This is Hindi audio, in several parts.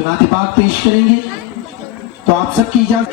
जो नाते पाक पेश करेंगे। तो आप सबकी इजाजत।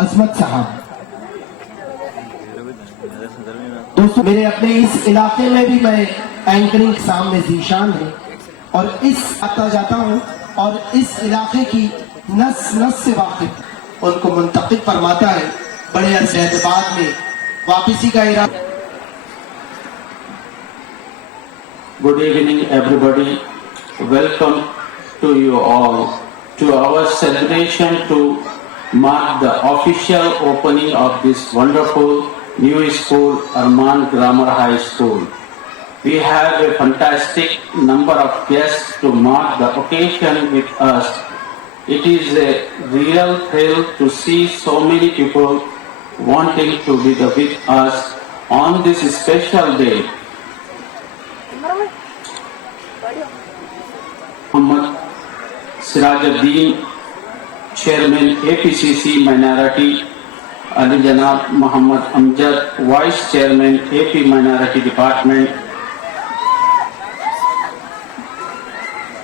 अजमत साहब। दोस्तों, मेरे अपने इस इलाके में भी मैं एंकरिंग काम में जीशान हूँ और इस आता जाता हूँ और इस इलाके की नस नस से वाकिफ उनको मुंतकिल फरमाता है। बड़े अरसे बाद में वापसी का इरादा। Good evening, everybody. Welcome to you all to our celebration to mark the official opening of this wonderful new school, Arman Grammar High School. We have a fantastic number of guests to mark the occasion with us. It is a real thrill to see so many people wanting to be with us on this special day. Muhammad Sirajuddin, Chairman APCC Minority, Ali Janab Muhammad Amjad, Vice Chairman AP Minority Department,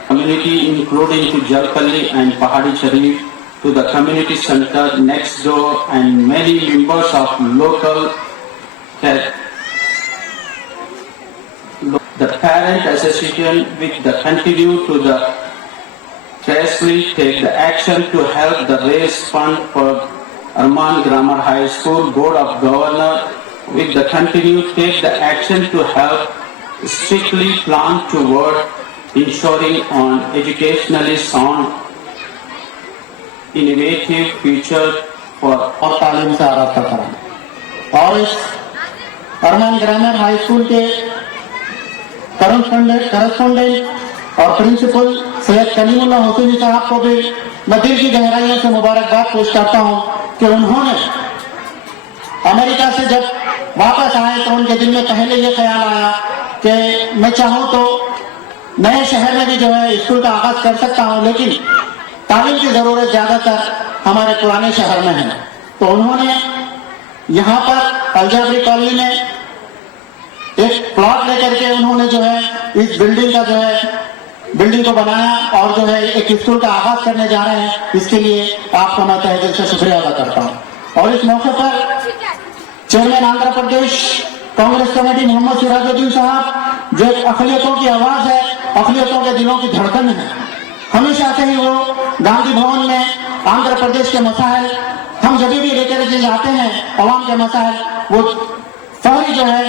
community including to Jalpalli and Pahadi Sharif, to the community center next door, and many members of local the parent association with the continue to the carefully take the action to help the raise fund for Arman Grammar High School Board of Governors with the continue take the action to help strictly plan toward ensuring on educationally sound innovative future for और तालीम से आरास्ता करा। और इस अरमान ग्रामर हाई स्कूल के करस्पॉन्डेंट और प्रिंसिपल सैयद कलीमुल्लाह हुसैनी साहब को भी मैं दिल की गहराइयों से मुबारकबाद पेश करता हूं कि उन्होंने अमेरिका से जब वापस आए तो उनके दिल में पहले ये ख्याल आया कि मैं चाहूं तो नए शहर में भी जो है स्कूल का आगाज कर सकता हूं, लेकिन तालीम की जरूरत ज्यादातर हमारे पुराने शहर में है। तो उन्होंने यहाँ पर अलजाबरी कॉलोनी में एक प्लॉट लेकर के उन्होंने जो है इस बिल्डिंग को बनाया और जो है एक स्कूल का आगाज करने जा रहे हैं। इसके लिए आपको मैं तहे दिल से शुक्रिया अदा करता हूं। और इस मौके पर चेयरमैन आंध्र प्रदेश कांग्रेस कमेटी मोहम्मद सिराजुद्दीन साहब, जो अकलियतों की आवाज है, अकलियतों के दिलों की धड़कन है, हमेशा से ही वो गांधी भवन में आंध्र प्रदेश के मसाइल हम जब भी लेकर के जाते हैं, अवाम के मसाइल, वो फौरी जो है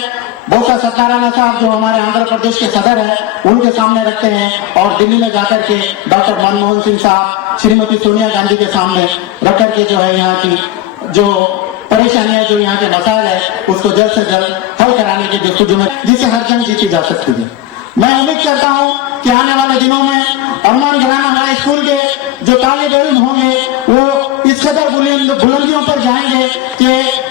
बोसा सत्यानारायण साहब जो हमारे आंध्र प्रदेश के सदर है उनके सामने रखते हैं और दिल्ली में जाकर के डॉक्टर मनमोहन सिंह साहब, श्रीमती सोनिया गांधी के सामने रख करके जो है यहाँ की जो परेशानियां, जो यहाँ के मसाइल है, उसको जल्द से जल्द हल कराने की जस्तुजू में जिससे हर जंग जीती जा सकती है। मैं उम्मीद करता हूँ कि आने वाले दिनों में अरमान ग्रामर हाई स्कूल के जो तालिब इल्म होंगे वो इस कदर बुलंदियों पर जाएंगे कि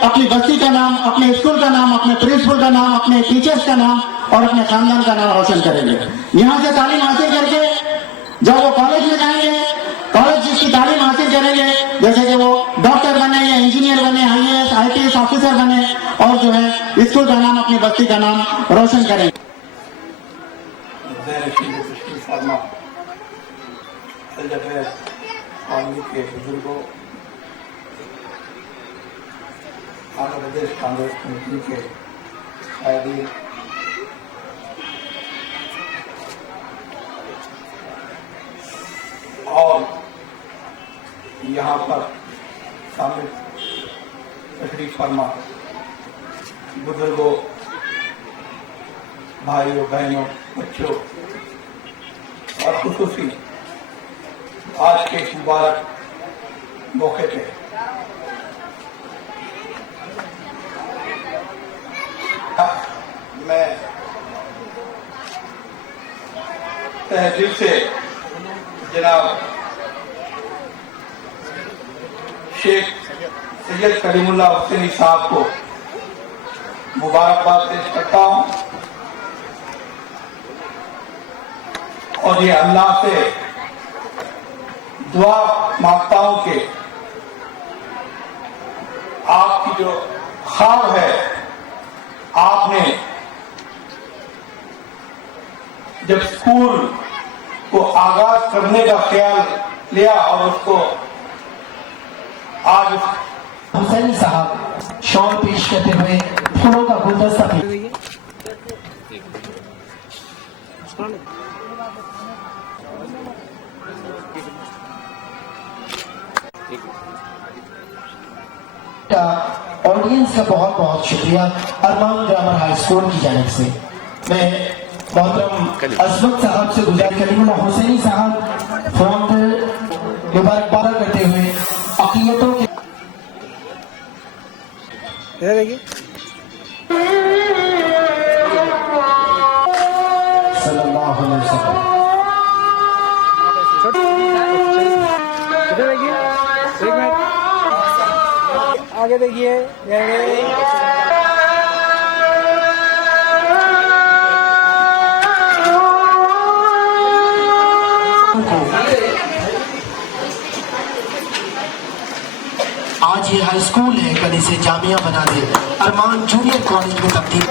अपनी बस्ती का नाम, अपने स्कूल का नाम, अपने प्रिंसिपल का नाम, अपने टीचर्स का नाम और अपने खानदान का नाम रोशन करेंगे। यहाँ से तालीम हासिल करके जब वो कॉलेज में जाएंगे, कॉलेज जिसकी तालीम हासिल करेंगे, जैसे कि वो डॉक्टर बने या इंजीनियर बने, IAS IPS ऑफिसर बने और जो है स्कूल का नाम, अपनी बस्ती का नाम रोशन करेंगे। के बुजुर्गों, आंध्र प्रदेश कांग्रेस कमेटी के कायदीन, और यहाँ पर शामिल तशरीफ फरमा बुजुर्गों, भाइयों बहनों, बच्चों और खुसूसी आज के इस मुबारक मौके पे मैं तहे दिल से जनाब शेख सैयद कलीमुल्लाह हुसैनी साहब को मुबारकबाद पेश करता हूं और ये अल्लाह से दुआ मांगता हूं कि आपकी जो ख्वाब है, आपने जब स्कूल को आगाज करने का ख्याल लिया और उसको आज हुसैनी साहब शॉल पेश करते हुए फूलों का गुलदस्ता पेश। ऑडियंस का बहुत बहुत शुक्रिया अरमान ग्रामर हाई स्कूल की जानिब से। मैं मोहतरम अजमत साहब से गुजारिश कलीमुल्लाह हुसैनी साहब फ्रॉम मुबारकबाद करते हुए अकीदतों के सल्लल्लाहु अलैहि वसल्लम। आगे देखिए आज ये हाई स्कूल है, कल इसे जामिया बना दे। अरमान जूनियर कॉलेज में तब्दील